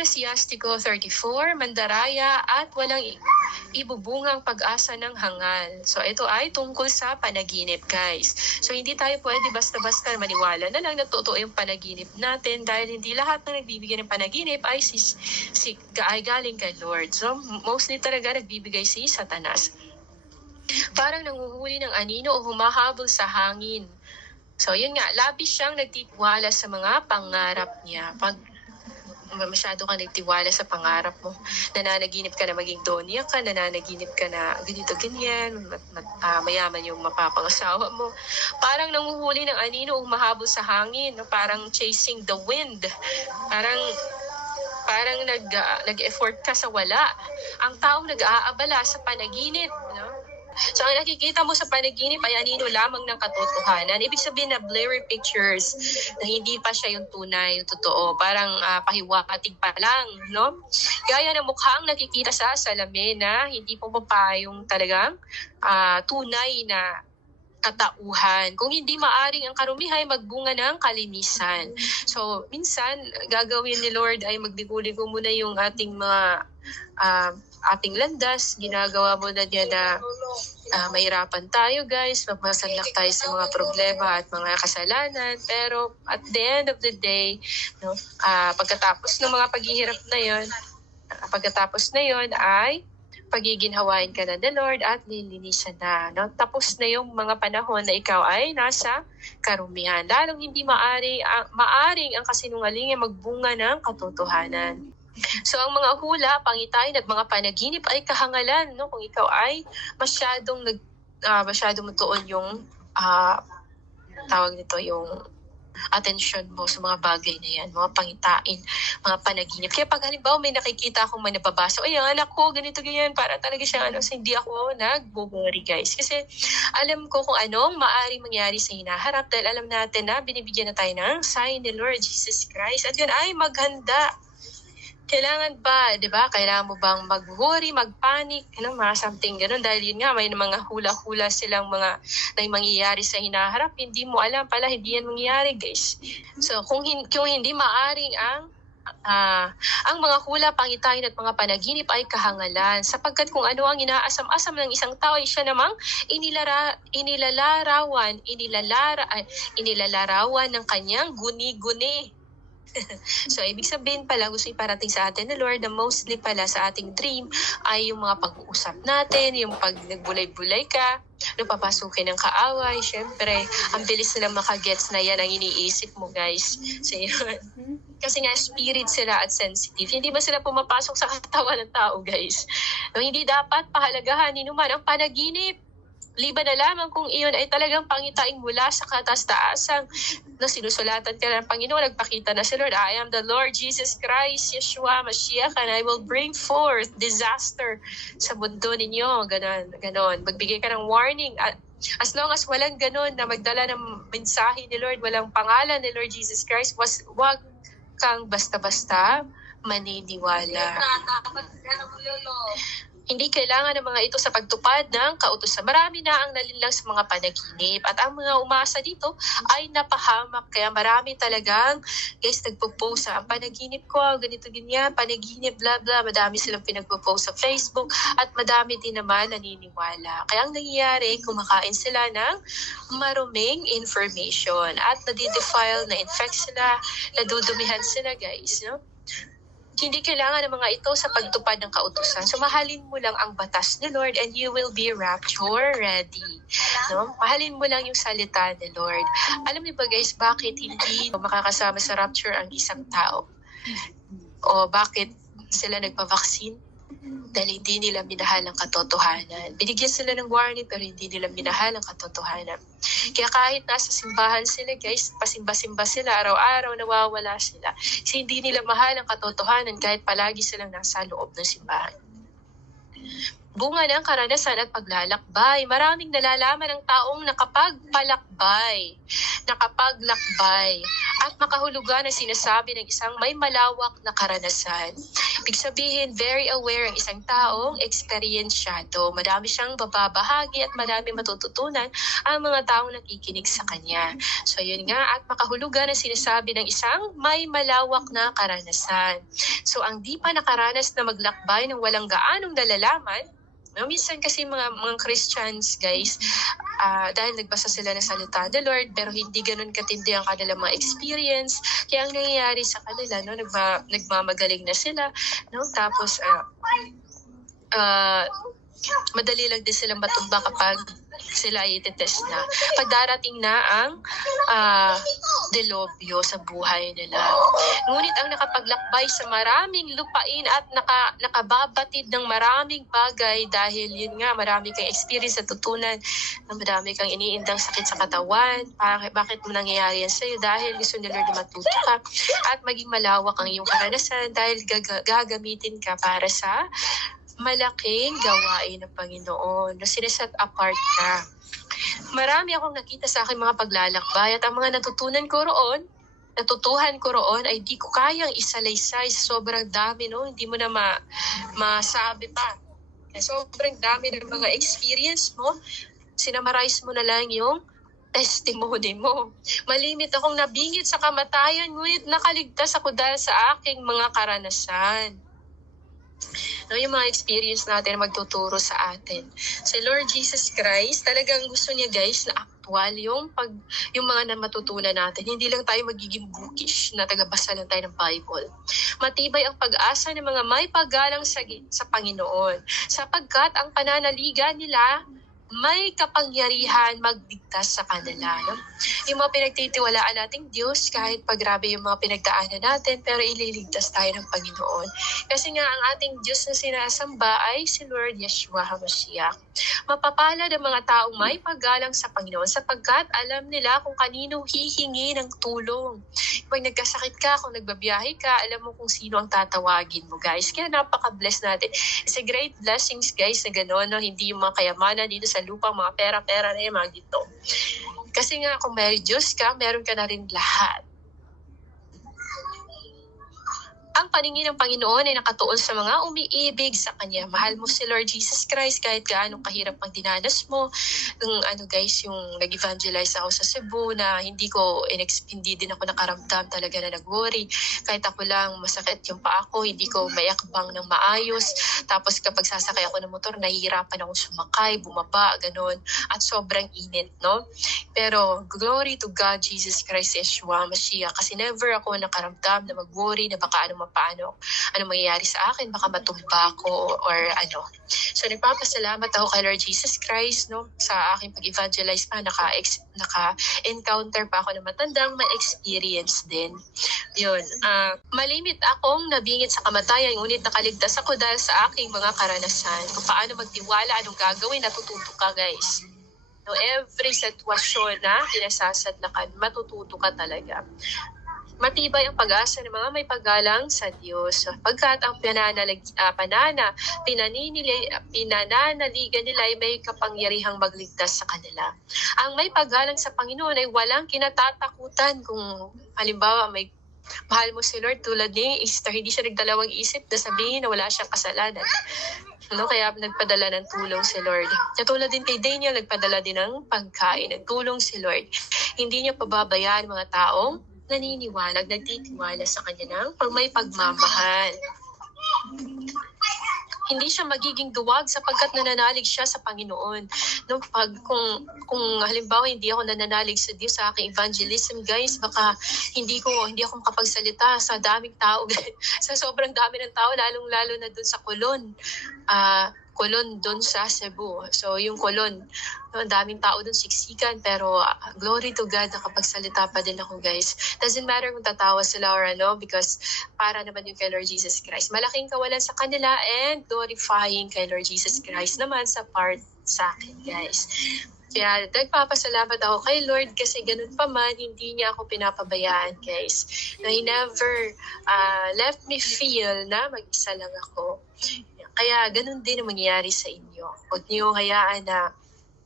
Eklesiastiko 34, Mandaraya at walang ibubungang pag-asa ng hangal. So ito ay tungkol sa panaginip guys. So hindi tayo pwede basta-basta maniwala na lang na totoo yung panaginip natin dahil hindi lahat ng nagbibigay ng panaginip ay, si, si, ay galing kay Lord. So mostly talaga nagbibigay si Satanas. Parang nanguhuli ng anino o humahabol sa hangin. So yun nga, labis siyang nagtitiwala sa mga pangarap niya. Pag masyado ka nagtiwala sa pangarap mo. Nananaginip ka na maging donya ka, nananaginip ka na ganito ganyan, mat, mat, ah, mayaman yung mapapangasawa mo. Parang nanguhuli ng anino umahabol sa hangin, no? parang chasing the wind. Parang parang nag, ah, nag-effort ka sa wala. Ang taong nag-aabala sa panaginip, no? So, ang nakikita mo sa panaginip ay anino lamang ng katotohanan. Ibig sabihin na blurry pictures na hindi pa siya yung tunay, yung totoo. Parang uh, pahiwatig pa lang, no? Gaya ng mukhang nakikita sa salamin na hindi pumapayong talagang ah, tunay na katauhan. Kung hindi maaring ang karumihay, magbunga ng kalinisan. So, minsan, gagawin ni Lord ay magdiguligo muna yung ating mga ah, ating landas. Ginagawa mo na niya na ah, mahirapan tayo guys, magmasanlak tayo sa mga problema at mga kasalanan. Pero at the end of the day, no, ah, pagkatapos ng mga paghihirap na yon, ah, pagkatapos na yon ay pagiginhawain ka na ng Lord at nilinisan na. No? Tapos na yung mga panahon na ikaw ay nasa karumihan. Lalong hindi maari, ang, maaring ang kasinungalingan magbunga ng katotohanan. So ang mga hula, pangitain at mga panaginip ay kahangalan no kung ikaw ay masyadong nag ah, masyadong tuon yung ah, tawag nito yung attention mo sa mga bagay na yan, mga pangitain, mga panaginip. Kaya pag halimbawa may nakikita akong may nababasa, ay, ang anak ko, ganito, ganyan, para talaga siya, ano, so hindi ako nag-worry, guys. Kasi alam ko kung anong maaaring mangyari sa hinaharap dahil alam natin na binibigyan na tayo ng sign ni Lord Jesus Christ. At yun ay maghanda kailangan ba, di ba? Kailangan mo bang mag-worry, mag-panic, ano, mga something ganun. Dahil yun nga, may mga hula-hula silang mga na mangyayari sa hinaharap. Hindi mo alam pala, hindi yan mangyayari, guys. So, kung, hin- kung hindi maaring ang ah, ang mga hula, pangitain at mga panaginip ay kahangalan sapagkat kung ano ang inaasam-asam ng isang tao ay siya namang inilara, inilalarawan, inilalara, inilalarawan ng kanyang guni-guni. So, ibig sabihin pala, gusto iparating sa atin ng Lord na mostly pala sa ating dream ay yung mga pag-uusap natin, yung pag nagbulay-bulay ka, nung papasukin ng kaaway, syempre, ang bilis nila makagets na yan ang iniisip mo, guys. So, yun. Kasi nga, spirit sila at sensitive. Hindi ba sila pumapasok sa katawan ng tao, guys? No, hindi dapat pahalagahan inuman ang panaginip. Liba na lamang kung iyon ay talagang pangitaing mula sa katas-taasang na sinusulatan ka ng Panginoon. Nagpakita na si Lord, I am the Lord Jesus Christ, Yeshua, Mashiach, and I will bring forth disaster sa mundo ninyo. Ganon, ganon. Magbigay ka ng warning. As long as walang ganon na magdala ng mensahe ni Lord, walang pangalan ni Lord Jesus Christ, was, wag kang basta-basta maniniwala. Hindi kailangan ng mga ito sa pagtupad ng kautusan. Marami na ang nalinlang sa mga panaginip at ang mga umasa dito ay napahamak. Kaya marami talagang, guys, nagpo-post sa panaginip ko, ganito ganyan, panaginip, bla bla. Madami silang pinagpo-post sa Facebook at madami din naman naniniwala. Kaya ang nangyayari, kumakain sila ng maruming information at nadidefile, na-infect sila, nadudumihan sila, guys. No? Hindi kailangan ng mga ito sa pagtupad ng kautusan. So mahalin mo lang ang batas ni Lord and you will be rapture ready. No? Mahalin mo lang yung salita ni Lord. Alam niyo ba guys, bakit hindi makakasama sa rapture ang isang tao? O bakit sila nagpa-vaccine? Dahil hindi nila minahal ang katotohanan. Binigyan sila ng warning pero hindi nila minahal ang katotohanan. Kaya kahit nasa simbahan sila guys, pasimba-simba sila, araw-araw nawawala sila. Kasi hindi nila mahal ang katotohanan kahit palagi silang nasa loob ng simbahan. Bunga ng karanasan at paglalakbay. Maraming nalalaman ng taong nakapagpalakbay, nakapaglakbay, at makahulugan ang sinasabi ng isang may malawak na karanasan. Ibig sabihin, very aware ang isang taong eksperyensyado. Madami siyang bababahagi at marami matututunan ang mga taong nakikinig sa kanya. So yun nga, at makahulugan ang sinasabi ng isang may malawak na karanasan. So ang di pa nakaranas na maglakbay ng walang gaanong nalalaman, no, minsan kasi mga mga Christians, guys, ah, dahil nagbasa sila ng salita ng Lord, pero hindi ganun katindi ang kanilang mga experience. Kaya ang nangyayari sa kanila, no, nagma, nagmamagaling na sila, no, tapos ah, ah, madali lang din silang matumba kapag sila ay itetest na. Pag darating na ang ah, delobyo sa buhay nila. Ngunit ang nakapaglakbay sa maraming lupain at naka, nakababatid ng maraming bagay dahil yun nga, marami kang experience at tutunan na marami kang iniindang sakit sa katawan. Bakit, bakit mo nangyayari yan sa'yo? Dahil gusto ni Lord na matuto ka at maging malawak ang iyong karanasan dahil gaga- gagamitin ka para sa malaking gawain ng Panginoon na sineset apart ka. Marami akong nakita sa aking mga paglalakbay at ang mga natutunan ko roon, natutuhan ko roon ay di ko kayang isalaysay sa sobrang dami, no? Hindi mo na ma masabi pa. Sobrang dami ng mga experience mo, sinamarize mo na lang yung testimony mo. Malimit akong nabingit sa kamatayan, ngunit nakaligtas ako dahil sa aking mga karanasan. No, yung mga experience natin na magtuturo sa atin. Si Lord Jesus Christ, talagang gusto niya guys na actual yung pag yung mga na matutunan natin. Hindi lang tayo magiging bookish na tagabasa lang tayo ng Bible. Matibay ang pag-asa ng mga may paggalang sa, sa Panginoon sapagkat ang pananaligan nila may kapangyarihan magligtas sa kanila. No? Yung mga pinagtitiwalaan nating Diyos, kahit pagrabe yung mga pinagdaanan natin, pero ililigtas tayo ng Panginoon. Kasi nga ang ating Diyos na sinasamba ay si Lord Yeshua HaMashiach. Mapapalad ang mga taong may paggalang sa Panginoon sapagkat alam nila kung kanino hihingi ng tulong. Pag nagkasakit ka, kung nagbabiyahe ka, alam mo kung sino ang tatawagin mo, guys. Kaya napaka-bless natin. It's a great blessings, guys, na gano'n, no? hindi yung mga kayamanan dito sa lupa, mga pera-pera na yung mga gito. Kasi nga, kung may Diyos ka, meron ka na rin lahat. Ang paningin ng Panginoon ay nakatuon sa mga umiibig sa Kanya. Mahal mo si Lord Jesus Christ kahit gaano kahirap pang dinanas mo. Yung ano guys, yung nag-evangelize ako sa Cebu na hindi ko, hindi din ako nakaramdam talaga na nag-worry. Kahit ako lang masakit yung paa ko, hindi ko mayakbang ng maayos. Tapos kapag sasakay ako ng motor, nahihirapan akong sumakay, bumaba, ganun. At sobrang init, no? Pero glory to God, Jesus Christ, Yeshua, Mashiach. Kasi never ako nakaramdam na mag-worry na baka ano paano, ano mangyayari sa akin, baka matumba ako or ano. So nagpapasalamat ako kay Lord Jesus Christ no sa aking pag-evangelize pa naka naka encounter pa ako ng matandang may experience din. Yun. ah malimit akong nabingit sa kamatayan ngunit nakaligtas ako dahil sa aking mga karanasan. Kung paano magtiwala, anong gagawin, natututo ka guys. No, every sitwasyon na pinasasadlakan, matututo ka talaga matibay ang pag-asa ng mga may paggalang sa Diyos. Pagkat ang pananalig, uh, panana, pinaninili, pinananaligan nila ay may kapangyarihang magligtas sa kanila. Ang may paggalang sa Panginoon ay walang kinatatakutan kung halimbawa may mahal mo si Lord tulad ni Easter, hindi siya nagdalawang isip na sabihin na wala siyang kasalanan. No, kaya nagpadala ng tulong si Lord. Katulad din kay Daniel, nagpadala din ng pagkain, ng tulong si Lord. Hindi niya pababayaan mga taong naniniwalag, nagtitiwala sa kanya ng pag may pagmamahal. Hindi siya magiging duwag sapagkat nananalig siya sa Panginoon. No, pag kung kung halimbawa hindi ako nananalig sa Diyos sa aking evangelism, guys, baka hindi ko hindi ako makapagsalita sa daming tao, sa sobrang dami ng tao, lalong-lalo na doon sa Kulon. Ah, uh, kolon doon sa Cebu. So yung kolon, no, daming tao doon siksikan pero uh, glory to God nakapagsalita pa din ako guys. Doesn't matter kung tatawa sila or ano because para naman yung kay Lord Jesus Christ. Malaking kawalan sa kanila and glorifying kay Lord Jesus Christ naman sa part sa akin guys. Kaya nagpapasalamat ako kay Lord kasi ganun pa man, hindi niya ako pinapabayaan guys. Na he never uh, left me feel na mag-isa lang ako. Kaya ganun din ang mangyayari sa inyo. Huwag niyo hayaan na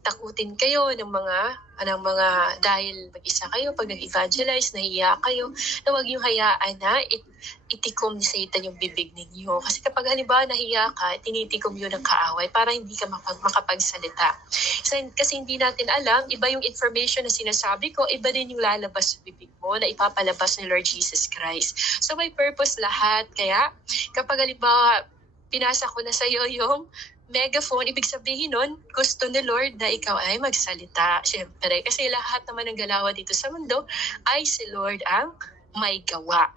takutin kayo ng mga ng mga dahil mag-isa kayo pag nag-evangelize, nahiya kayo, na huwag yung hayaan na it, itikom ni Satan yung bibig ninyo. Kasi kapag halimbawa nahiya ka, tinitikom yun ng kaaway para hindi ka makapag, makapagsalita. Kasi, kasi hindi natin alam, iba yung information na sinasabi ko, iba din yung lalabas sa bibig mo na ipapalabas ni Lord Jesus Christ. So may purpose lahat. Kaya kapag halimbawa pinasa ko na sa iyo yung megaphone, ibig sabihin nun, gusto ni Lord na ikaw ay magsalita. Siyempre, kasi lahat naman ng galawan dito sa mundo ay si Lord ang may gawa.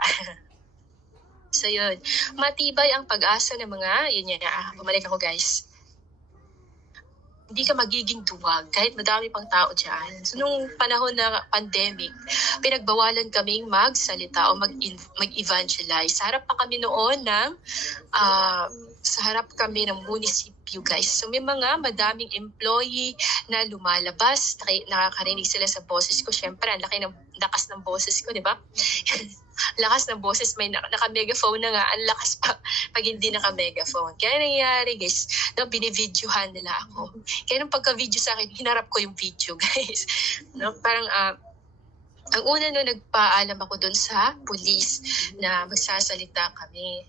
so yun, matibay ang pag-asa ng mga, yun yan, ah, bumalik ako guys. Hindi ka magiging duwag kahit madami pang tao dyan. So nung panahon na pandemic, pinagbawalan kaming magsalita o mag- mag-evangelize. Sa harap pa kami noon ng ah, sa harap kami ng munisipyo guys. So may mga madaming employee na lumalabas, nakakarinig sila sa boses ko. Siyempre, ang laki ng lakas ng boses ko, di ba? lakas ng boses, may naka- naka-megaphone na nga, ang lakas pa pag hindi naka-megaphone. Kaya nangyayari guys, no, binivideohan nila ako. Kaya nung pagka-video sa akin, hinarap ko yung video guys. No, parang ah, ang una no, nagpaalam ako doon sa police na magsasalita kami.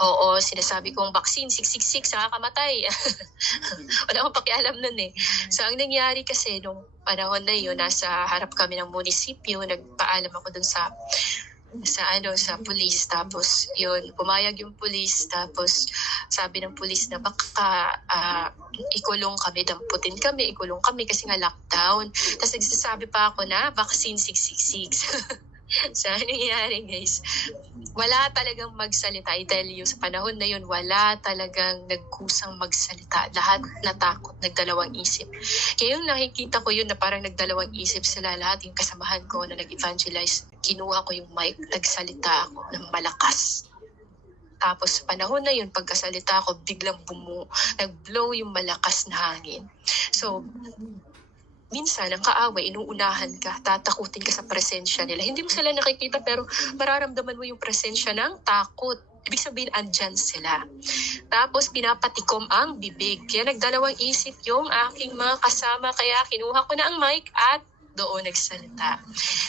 Oo, sinasabi kong vaccine, 666, nakakamatay. Wala akong pakialam nun eh. So, ang nangyari kasi nung panahon na yun, nasa harap kami ng munisipyo, nagpaalam ako dun sa sa ano sa police tapos yun pumayag yung police tapos sabi ng police na baka ah, ikulong kami damputin kami ikulong kami kasi nga lockdown tapos nagsasabi pa ako na vaccine 666 so ano nangyayari guys wala talagang magsalita. I tell you, sa panahon na yun, wala talagang nagkusang magsalita. Lahat natakot, nagdalawang isip. Kaya yung nakikita ko yun na parang nagdalawang isip sila lahat, yung kasamahan ko na nag-evangelize, kinuha ko yung mic, nagsalita ako ng malakas. Tapos sa panahon na yun, pagkasalita ko, biglang bumu, nag-blow yung malakas na hangin. So, minsan ang kaaway, inuunahan ka, tatakutin ka sa presensya nila. Hindi mo sila nakikita pero mararamdaman mo yung presensya ng takot. Ibig sabihin, andyan sila. Tapos, pinapatikom ang bibig. Kaya nagdalawang isip yung aking mga kasama. Kaya kinuha ko na ang mic at doon nagsalita.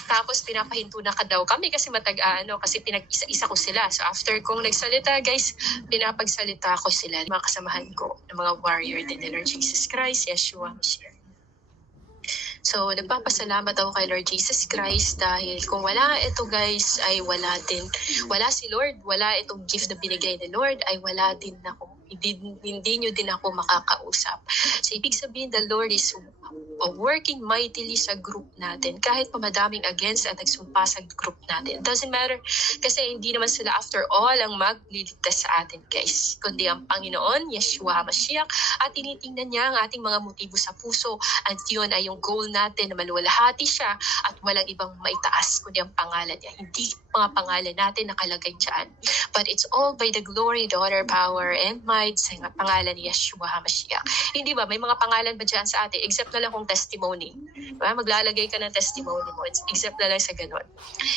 Tapos pinapahinto na ka daw kami kasi matag-ano kasi pinag-isa-isa ko sila. So after kong nagsalita guys, pinapagsalita ko sila, mga kasamahan ko, ng mga warrior din Lord Jesus Christ, Yeshua Mashiach. So, nagpapasalamat ako kay Lord Jesus Christ dahil kung wala ito guys, ay wala din. Wala si Lord, wala itong gift na binigay ni Lord, ay wala din ako. Hindi, hindi nyo din ako makakausap. So, ibig sabihin, the Lord is working mightily sa group natin. Kahit pa madaming against at nagsumpa sa group natin. It doesn't matter kasi hindi naman sila after all ang magliligtas sa atin guys. Kundi ang Panginoon, Yeshua HaMashiach, at tinitingnan niya ang ating mga motibo sa puso. At yun ay yung goal natin na maluwalhati siya at walang ibang maitaas kundi ang pangalan niya. Hindi mga pangalan natin nakalagay dyan. But it's all by the glory, the honor, power, and might sa pangalan ni Yeshua HaMashiach. Hindi ba? May mga pangalan ba dyan sa atin? Except na lang kung testimony. Diba? Maglalagay ka ng testimony mo. Except na lang sa ganun.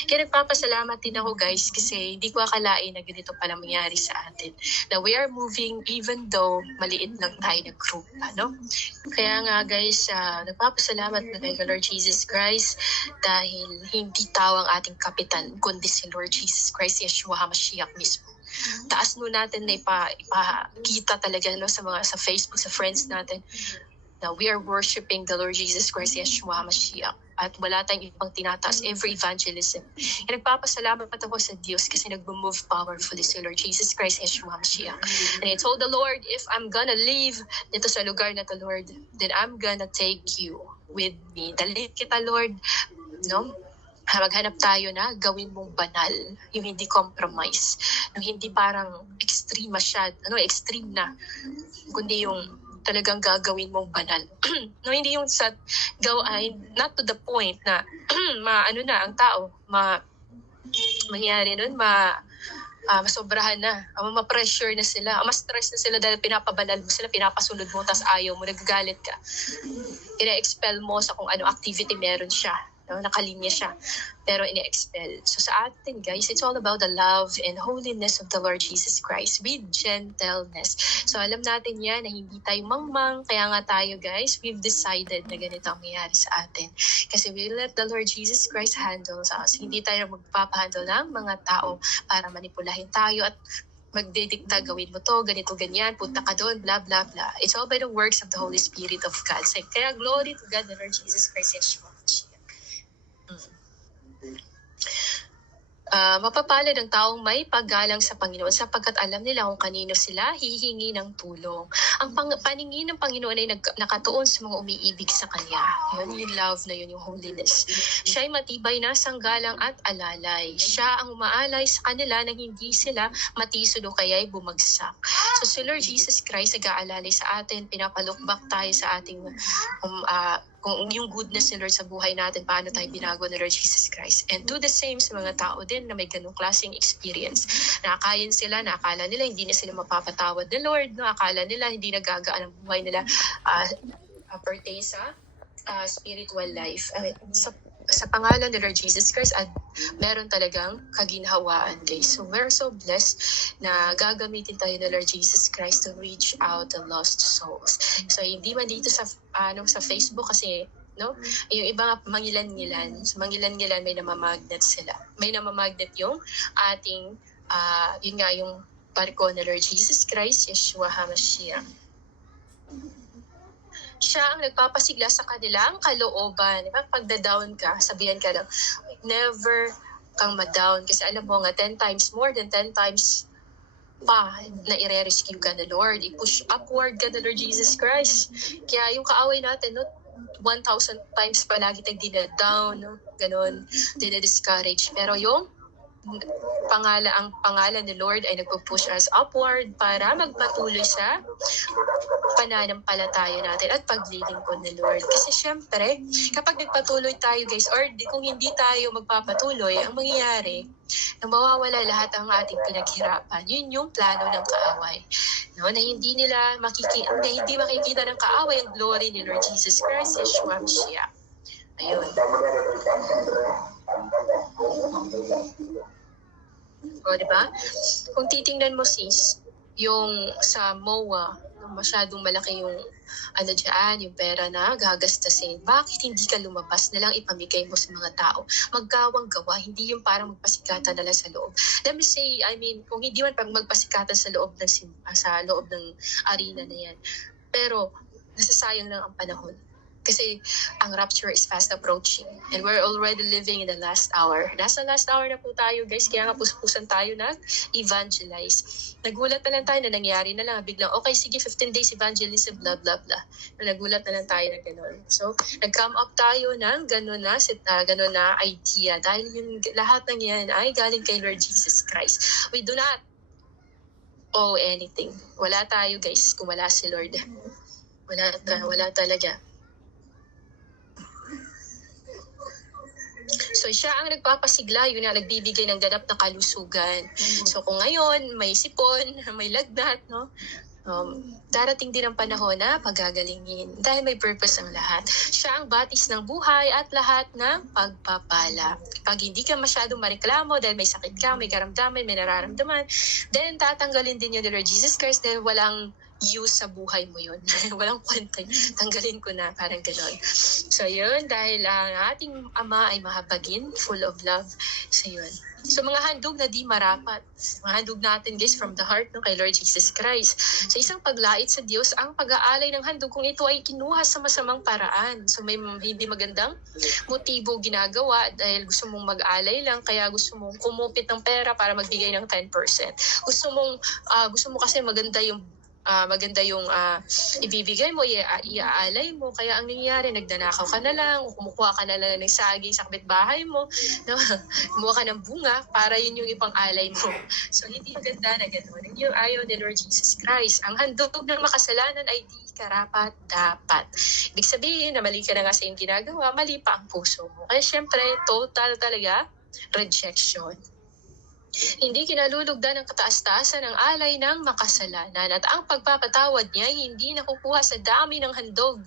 Kaya nagpapasalamat din ako guys kasi hindi ko akalain na ganito pala mangyari sa atin. Na we are moving even though maliit lang tayo na group. Ano? Kaya nga guys, ah, nagpapasalamat na kay Lord Jesus Christ dahil hindi tao ang ating kapitan kundi si Lord Jesus Christ, Yeshua HaMashiach mismo. Taas no natin na ipa, ipakita talaga no, sa mga sa Facebook, sa friends natin na we are worshiping the Lord Jesus Christ, Yeshua HaMashiach. At wala tayong ibang tinataas every evangelism. Kaya nagpapasalamat pa ako sa Diyos kasi nag-move powerfully si Lord Jesus Christ, Yeshua HaMashiach. And I told the Lord, if I'm gonna leave dito sa lugar na to, Lord, then I'm gonna take you with me. Dalhin kita, Lord, no? Maghanap tayo na gawin mong banal, yung hindi compromise, yung hindi parang extreme masyad, ano, extreme na, kundi yung talagang gagawin mong banal. no, hindi yung sa gaw ay not to the point na ma ano na ang tao, ma mangyari nun, ma ah, masobrahan na, ah, ma-pressure na sila, ah, ma-stress na sila dahil pinapabanal mo sila, pinapasunod mo, tas ayaw mo, nagagalit ka. Ina-expel mo sa kung ano activity meron siya No? Nakalinya siya. Pero ini-expel. So sa atin guys, it's all about the love and holiness of the Lord Jesus Christ with gentleness. So alam natin yan na hindi tayo mangmang. Kaya nga tayo guys, we've decided na ganito ang mangyayari sa atin. Kasi we let the Lord Jesus Christ handle us. Hindi tayo magpapahandle ng mga tao para manipulahin tayo at magdidikta, gawin mo to, ganito, ganyan, punta ka doon, blah, blah, blah. It's all by the works of the Holy Spirit of God. So, kaya glory to God, the Lord Jesus Christ, Yeshua. Mashiach. Mm. Ah, mapapalad ang taong may paggalang sa Panginoon sapagkat alam nila kung kanino sila hihingi ng tulong. Ang pang, paningin ng Panginoon ay nag, nakatuon sa mga umiibig sa Kanya. Yun yung love na yun, yung holiness. Siya ay matibay na sanggalang at alalay. Siya ang umaalay sa kanila nang hindi sila matisod o kaya'y bumagsak. So si Lord Jesus Christ nag-aalalay sa atin, pinapalukbak tayo sa ating um, ah, kung yung goodness ni Lord sa buhay natin, paano tayo binago ni Lord Jesus Christ. And do the same sa mga tao din na may ganong klaseng experience. Nakakayin sila, nakakala nila hindi na sila mapapatawad ni Lord, no? akala nila hindi nagagaan ang buhay nila uh, uh, pertain sa uh, spiritual life. Mean, sa sa pangalan ni Lord Jesus Christ at meron talagang kaginhawaan guys. So we're so blessed na gagamitin tayo ni Lord Jesus Christ to reach out the lost souls. So hindi man dito sa ano sa Facebook kasi no? Yung iba nga mangilan-ngilan. So mangilan-ngilan may namamagnet sila. May namamagnet yung ating ah yun nga yung parko ni Lord Jesus Christ, Yeshua HaMashiach siya ang nagpapasigla sa kanilang kalooban. Diba? Pag na-down ka, sabihan ka lang, never kang ma-down. Kasi alam mo nga, 10 times more than 10 times pa na ire-rescue ka na Lord. I-push upward ka na Lord Jesus Christ. Kaya yung kaaway natin, no, 1,000 times pa lagi tayong dina-down, no? ganun, dina-discourage. Pero yung pangalan ang pangalan ni Lord ay nagpo-push us upward para magpatuloy sa pananampalataya natin at paglilingkod ni Lord. Kasi syempre, kapag nagpatuloy tayo guys, or kung hindi tayo magpapatuloy, ang mangyayari, na mawawala lahat ang ating pinaghirapan. Yun yung plano ng kaaway. No, na hindi nila makiki na hindi makikita ng kaaway ang glory ni Lord Jesus Christ, Yeshua Mashiach. Ayun. O, di ba? Kung titingnan mo sis, yung sa MOA, masyadong malaki yung ano dyan, yung pera na gagastasin. Bakit hindi ka lumabas na lang ipamigay mo sa mga tao? Magkawang gawa, hindi yung parang magpasikatan na lang sa loob. Let me say, I mean, kung hindi man pag magpasikatan sa loob ng ah, sa loob ng arena na yan. Pero nasasayang lang ang panahon. Kasi ang rapture is fast approaching. And we're already living in the last hour. Nasa last hour na po tayo, guys. Kaya nga puspusan tayo nag-evangelize. Nagulat na lang tayo na nangyari na lang. Biglang, okay, sige, 15 days evangelism, blah, blah, blah. Nagulat na lang tayo na gano'n. So, nag-come up tayo ng gano'n na, uh, gano'n na idea. Dahil yung lahat ng yan ay galing kay Lord Jesus Christ. We do not owe anything. Wala tayo, guys, kung wala si Lord. Wala, wala talaga. So siya ang nagpapasigla, yun ang nagbibigay ng ganap na kalusugan. So kung ngayon may sipon, may lagnat, no? Um, darating din ang panahon na pagagalingin dahil may purpose ang lahat. Siya ang batis ng buhay at lahat ng pagpapala. Pag hindi ka masyadong mareklamo dahil may sakit ka, may karamdaman, may nararamdaman, then tatanggalin din yun ni Lord Jesus Christ dahil walang use sa buhay mo yun. Walang kwenta. Tanggalin ko na, parang gano'n. So yun, dahil ang ating ama ay mahabagin, full of love. So yun. So mga handog na di marapat. Mga handog natin guys from the heart no, kay Lord Jesus Christ. So isang paglait sa Diyos, ang pag-aalay ng handog kung ito ay kinuha sa masamang paraan. So may hindi magandang motibo ginagawa dahil gusto mong mag-alay lang kaya gusto mong kumupit ng pera para magbigay ng 10%. Gusto mong uh, gusto mo kasi maganda yung uh, maganda yung uh, ibibigay mo, ia- iaalay mo. Kaya ang nangyayari, nagdanakaw ka na lang, kumukuha ka na lang ng saging sa kapitbahay mo, no? kumuha ka ng bunga para yun yung ipang-alay mo. So hindi maganda na gano'n. Hindi yung ayaw ni Lord Jesus Christ. Ang handog ng makasalanan ay di karapat dapat. Ibig sabihin na mali ka na nga sa iyong ginagawa, mali pa ang puso mo. Kaya syempre, total talaga rejection. Hindi kinalulugdan ng kataas-taasan ang alay ng makasalanan at ang pagpapatawad niya hindi nakukuha sa dami ng handog.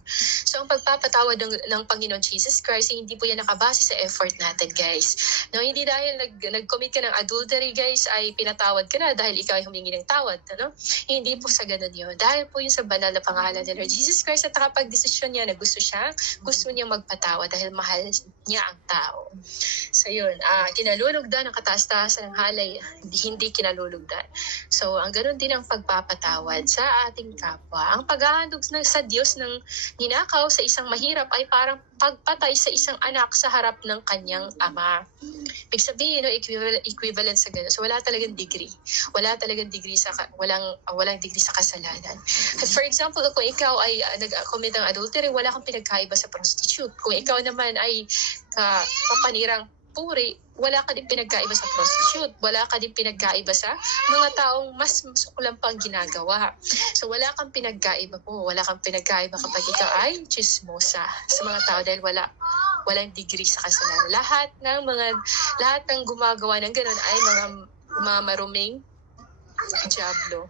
So ang pagpapatawad ng, ng Panginoon Jesus Christ, hindi po yan nakabase sa effort natin guys. No, hindi dahil nag, nag-commit ka ng adultery guys ay pinatawad ka na dahil ikaw ay humingi ng tawad. Ano? Hindi po sa ganun yun. Dahil po yun sa banal na pangalan ni Lord Jesus Christ at nakapag-desisyon niya na gusto siya, gusto niya magpatawad dahil mahal niya ang tao. So yun, ah kinalulugdan ng kataas-taasan ng halay, hindi, hindi kinalulugdan. So ang ganun din ang pagpapatawad sa ating kapwa. Ang paghahandog sa Diyos ng ninakaw sa isang mahirap ay parang pagpatay sa isang anak sa harap ng kanyang ama. Ibig sabihin, no, equivalent, equivalent sa ganun. So wala talagang degree. Wala talagang degree sa walang walang degree sa kasalanan. For example, kung ikaw ay uh, nag-commit ng adultery, wala kang pinagkaiba sa prostitute. Kung ikaw naman ay ka, kapanirang puri, wala ka din pinagkaiba sa prostitute. Wala ka din pinagkaiba sa mga taong mas masuklam pang ginagawa. So wala kang pinagkaiba po. Wala kang pinagkaiba kapag ikaw ay chismosa sa mga tao dahil wala walang degree sa kasalanan. Lahat ng mga lahat ng gumagawa ng ganun ay mga mga maruming diablo.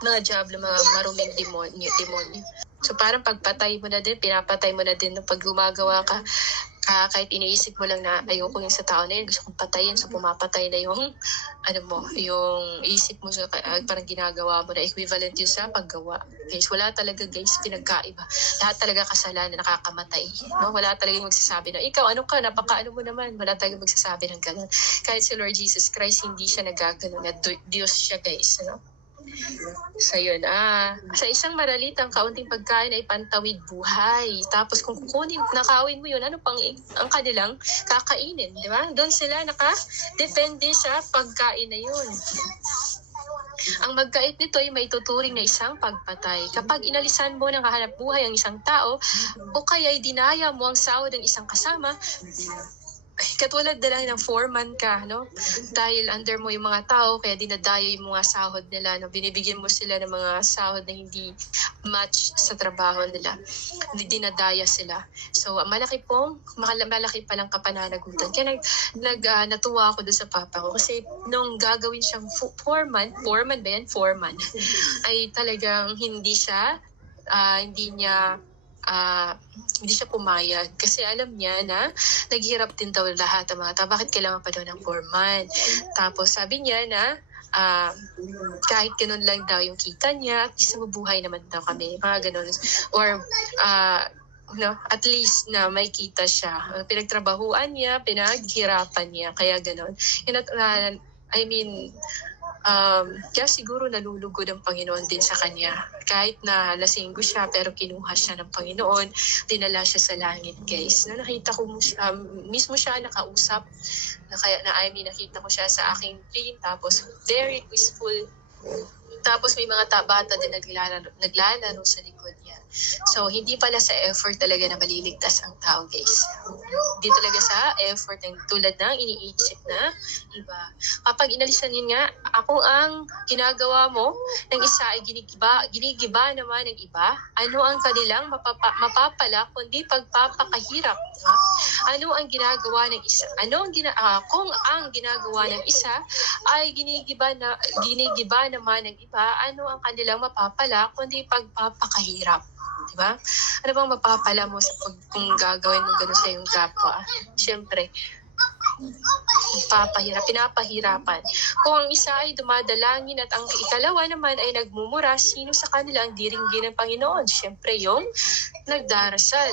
Mga diablo, mga maruming demonyo, demonyo. So parang pagpatay mo na din, pinapatay mo na din no, pag gumagawa ka, ka kahit iniisip mo lang na ayoko yung sa tao na yun, gusto kong patayin, so pumapatay na yung, ano mo, yung isip mo sa ah, parang ginagawa mo na equivalent yun sa paggawa. Guys, wala talaga guys, pinagkaiba. Lahat talaga kasalanan nakakamatay. No? Wala talaga magsasabi na, ikaw ano ka, napaka ano mo naman. Wala talaga magsasabi ng ganun. Kahit si Lord Jesus Christ, hindi siya nagagano na Diyos siya guys. Ano? So yun, ah, sa isang maralitang kaunting pagkain ay pantawid buhay. Tapos kung kukunin, nakawin mo yun, ano pang ang kanilang kakainin, di ba? Doon sila naka-depende sa pagkain na yun. Ang magkait nito ay may tuturing na isang pagpatay. Kapag inalisan mo ng kahanap buhay ang isang tao, o kaya ay dinaya mo ang sahod ng isang kasama, katulad na lang ng foreman ka, no? Dahil under mo yung mga tao, kaya dinadayo yung mga sahod nila, no? Binibigyan mo sila ng mga sahod na hindi match sa trabaho nila. Dinadaya sila. So, malaki pong, malaki palang kapananagutan. Kaya nag, nag ah, natuwa ako doon sa papa ko kasi nung gagawin siyang fo- foreman, foreman ba yan? Foreman. ay talagang hindi siya, ah, hindi niya ah, hindi siya pumayag kasi alam niya na naghirap din daw lahat ng mga tao. Bakit kailangan pa daw ng foreman? Tapos sabi niya na ah, kahit ganun lang daw yung kita niya, at least mabuhay naman daw kami. Mga ganun. Or ah, no, at least na may kita siya. Pinagtrabahuan niya, pinaghirapan niya. Kaya ganun. Yun at, ah, I mean, um, kaya siguro nalulugod ang Panginoon din sa kanya. Kahit na lasinggo siya, pero kinuha siya ng Panginoon, dinala siya sa langit, guys. Na nakita ko um, mismo siya nakausap, na kaya na I mean, nakita ko siya sa aking dream, tapos very peaceful. Tapos may mga ta- bata din naglalaro, naglalaro sa likod. So, hindi pala sa effort talaga na maliligtas ang tao, guys. Hindi talaga sa effort ng tulad ng iniisip na iba. Kapag inalisan yun nga, ako ang ginagawa mo ng isa ay ginigiba, ginigiba naman ng iba, ano ang kanilang mapapa, mapapala kundi pagpapakahirap. Ha? Ano ang ginagawa ng isa? Ano ang gina, ah, kung ang ginagawa ng isa ay ginigiba na ginigiba naman ng iba, ano ang kanilang mapapala kundi pagpapakahirap. Di ba? Ano bang mapapala mo sa pag, kung gagawin mo gano'n sa iyong kapwa? Siyempre, papahirap, pinapahirapan. Kung ang isa ay dumadalangin at ang ikalawa naman ay nagmumura, sino sa kanila ang diringgin ng Panginoon? Siyempre, yung nagdarasal.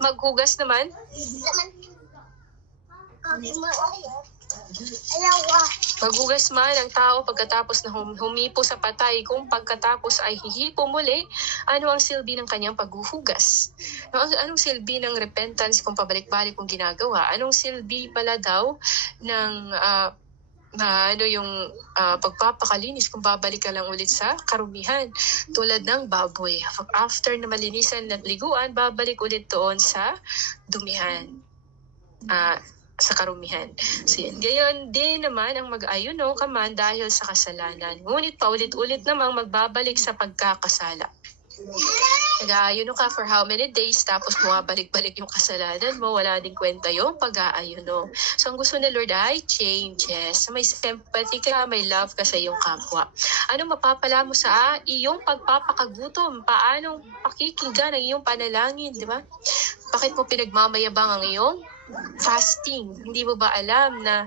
Maghugas naman, maghugas man ang tao pagkatapos na hum- humipo sa patay. Kung pagkatapos ay hihipo muli, ano ang silbi ng kanyang paghuhugas? No, anong silbi ng repentance kung pabalik-balik kung ginagawa? Anong silbi pala daw ng ah, na ano yung ah, pagpapakalinis kung babalik ka lang ulit sa karumihan tulad ng baboy. After na malinisan at liguan, babalik ulit doon sa dumihan. Ah, sa karumihan. So yan. Gayon din naman ang mag-ayuno ka man dahil sa kasalanan. Ngunit paulit-ulit namang magbabalik sa pagkakasala. Nag-aayuno ka for how many days tapos bumabalik-balik yung kasalanan mo, wala din kwenta yung pag-aayuno. So ang gusto ni Lord ay changes. May sympathy ka, may love ka sa iyong kapwa. Ano mapapala mo sa iyong pagpapakagutom? Paanong pakikinggan ang iyong panalangin, di ba? Bakit mo pinagmamayabang ang iyong fasting? Hindi mo ba alam na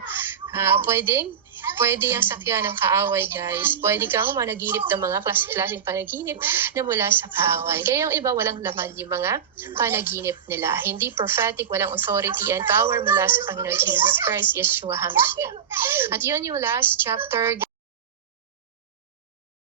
ah, pwedeng pwede yung sakyan ng kaaway, guys. Pwede kang managinip ng mga klase-klaseng panaginip na mula sa kaaway. Kaya yung iba walang laman yung mga panaginip nila. Hindi prophetic, walang authority and power mula sa Panginoon Jesus Christ, Yeshua HaMashiach. At yun yung last chapter